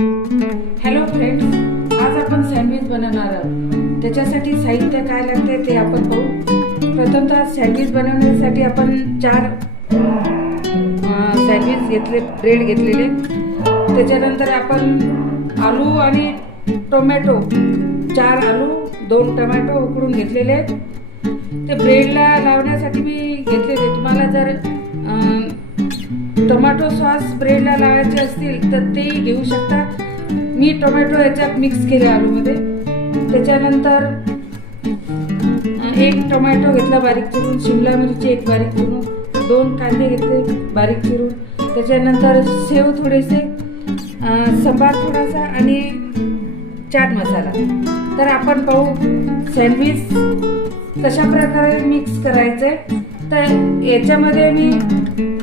Hello friends, आज आपण sandwich बनवणार आहोत. त्याच्यासाठी साहित्य काय लागते ते आपण पाहू. प्रथमतः सँडविच बनवण्यासाठी आपण 4 सँडविच घेतले, ब्रेड घेतलेले. त्याच्यानंतर आपण आलू आणि टोमॅटो, 4 आलू 2 टोमॅटो उकडून घेतलेले आहेत. ते ब्रेडला लावण्यासाठी मी घेतलेले. तुम्हाला जर टोमॅटो सॉस ब्रेडला लावायचे असतील तर तेही घेऊ शकता. मी टोमॅटो याच्यात मिक्स केले आलूमध्ये. त्याच्यानंतर 1 टोमॅटो घेतला बारीक चिरून, शिमला मिरची 1 बारीक चिरून, 2 कांदे घेतले बारीक चिरून. त्याच्यानंतर शेव थोडेसे, सांबार थोडासा आणि चाट मसाला. तर आपण पाहू सँडविच कशा प्रकारे मिक्स करायचे. तर याच्यामध्ये मी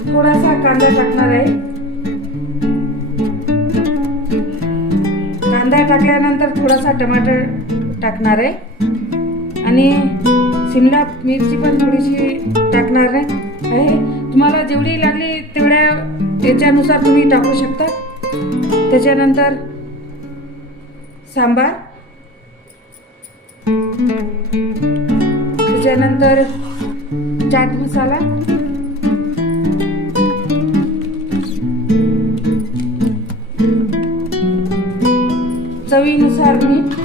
थोडासा कांदा टाकणार आहे. कांदा टाकल्यानंतर थोडासा टमाटर टाकणार आहे आणि शिमला मिरची पण थोडीशी टाकणार आहे. तुम्हाला जेवढी लागली तेवढ्या याच्यानुसार तुम्ही टाकू शकता. त्याच्यानंतर सांबार, त्याच्यानंतर चाट मसाला, चवीनुसार मीठ,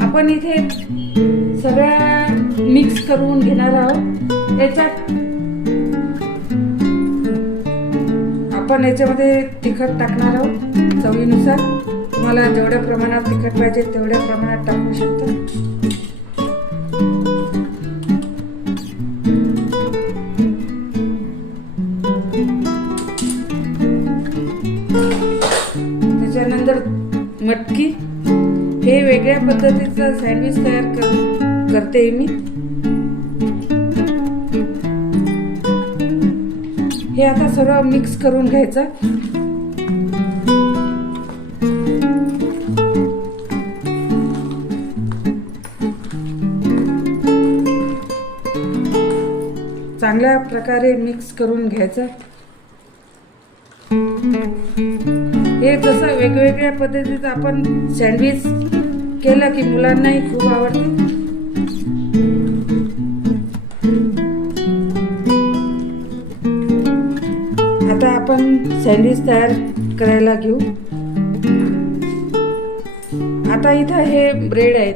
आपण इथे सगळ्या मिक्स करून घेणार आहोत. आपण याच्यामध्ये तिखट टाकणार आहोत चवीनुसार. तुम्हाला जेवढ्या प्रमाणात तिखट पाहिजे तेवढ्या प्रमाणात टाकू शकता. त्याच्यानंतर मटकी. हे वेगळ्या पद्धतीचं सँडविच तयार करते मी. हे आता सर्व मिक्स करून घ्यायचं. चांगल्या प्रकारे मिक्स करून घ्यायचं. हे जसं वेगवेगळ्या पद्धतीचं आपण सँडविच केलं की मुलांनाही खूप आवडते. आता आपण सँडविच तयार करायला घेऊ. आता इथं हे ब्रेड आहेत.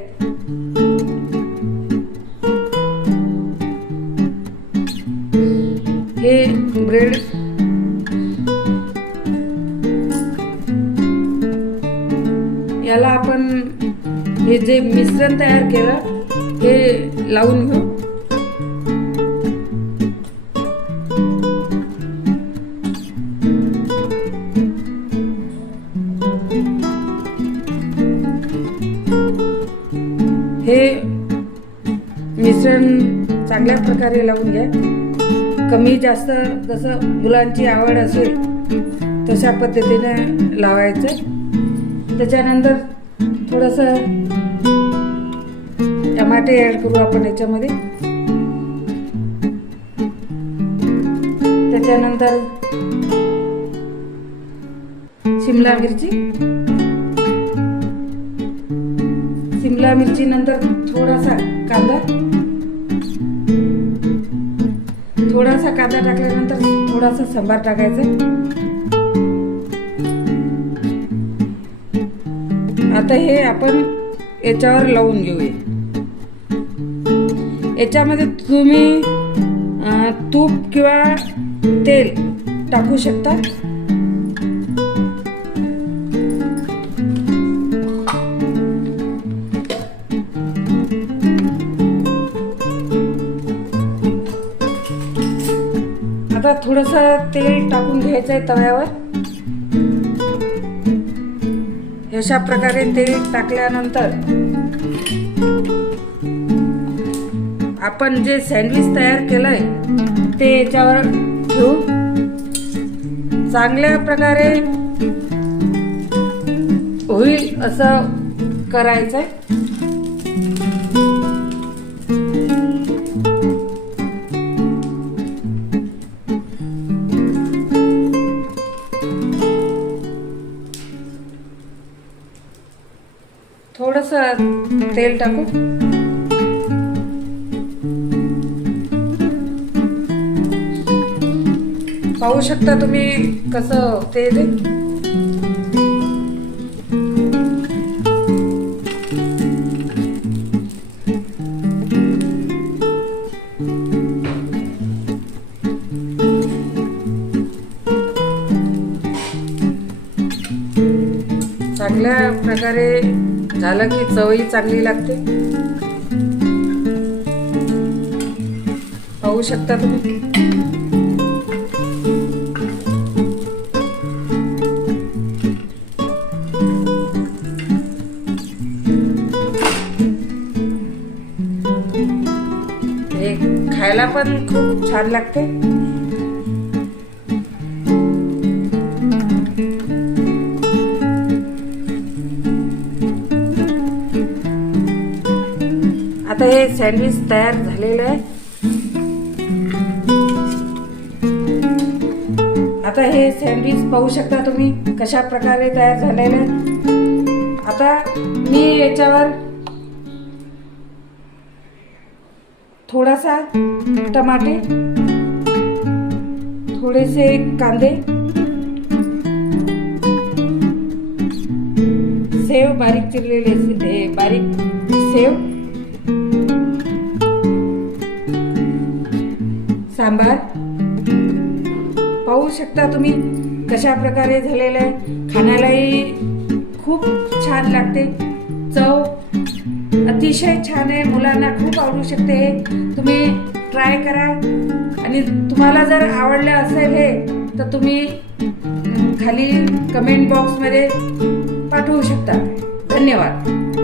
हे ब्रेड याला आपण हे जे मिश्रण तयार केलं हे लावून घेऊ. हे मिश्रण चांगल्या प्रकारे लावून घ्या. कमी जास्त जसं मुलांची आवड असेल तशा पद्धतीने लावायचं. त्याच्यानंतर थोडंसं टमाटे ॲड करू आपण याच्यामध्ये. त्याच्यानंतर शिमला मिरची नंतर थोडासा कांदा टाकल्यानंतर थोडासा सांबार टाकायचा. आता हे आपण याच्यावर लावून घेऊया. याच्यामध्ये तुम्ही तूप किंवा तेल टाकू शकता. आता थोडंसं तेल टाकून घ्यायचं आहे तव्यावर. अशा प्रकारे तेल टाकल्यानंतर आपण जे सँडविच तयार केलंय ते याच्यावर ठेवू. चांगल्या प्रकारे होईल असं करायचंय. तेल टाकू. पाहू शकता तुम्ही कसं ते चांगल्या प्रकारे झालं की चवही चांगली लागते. पाहू शकता तुम्ही. हे खायला पण खूप छान लागते. आता हे सँडविच तयार झालेलं आहे. आता हे सँडविच पाहू शकता तुम्ही कशा प्रकारे तयार झालेलं आहे. आता मी याच्यावर थोडासा टमाटे, थोडेसे कांदे, सेव, बारीक चिरलेले बारीक सेव, सांबार. पाहू शकता तुम्ही कशा प्रकारे झालेलं आहे. खाण्यालाही खूप छान लागते. चव अतिशय छान आहे. मुलांना खूप आवडू शकते. हे तुम्ही ट्राय करा. आणि तुम्हाला जर आवडलं असेल हे तर तुम्ही खाली कमेंट बॉक्समध्ये पाठवू शकता. धन्यवाद.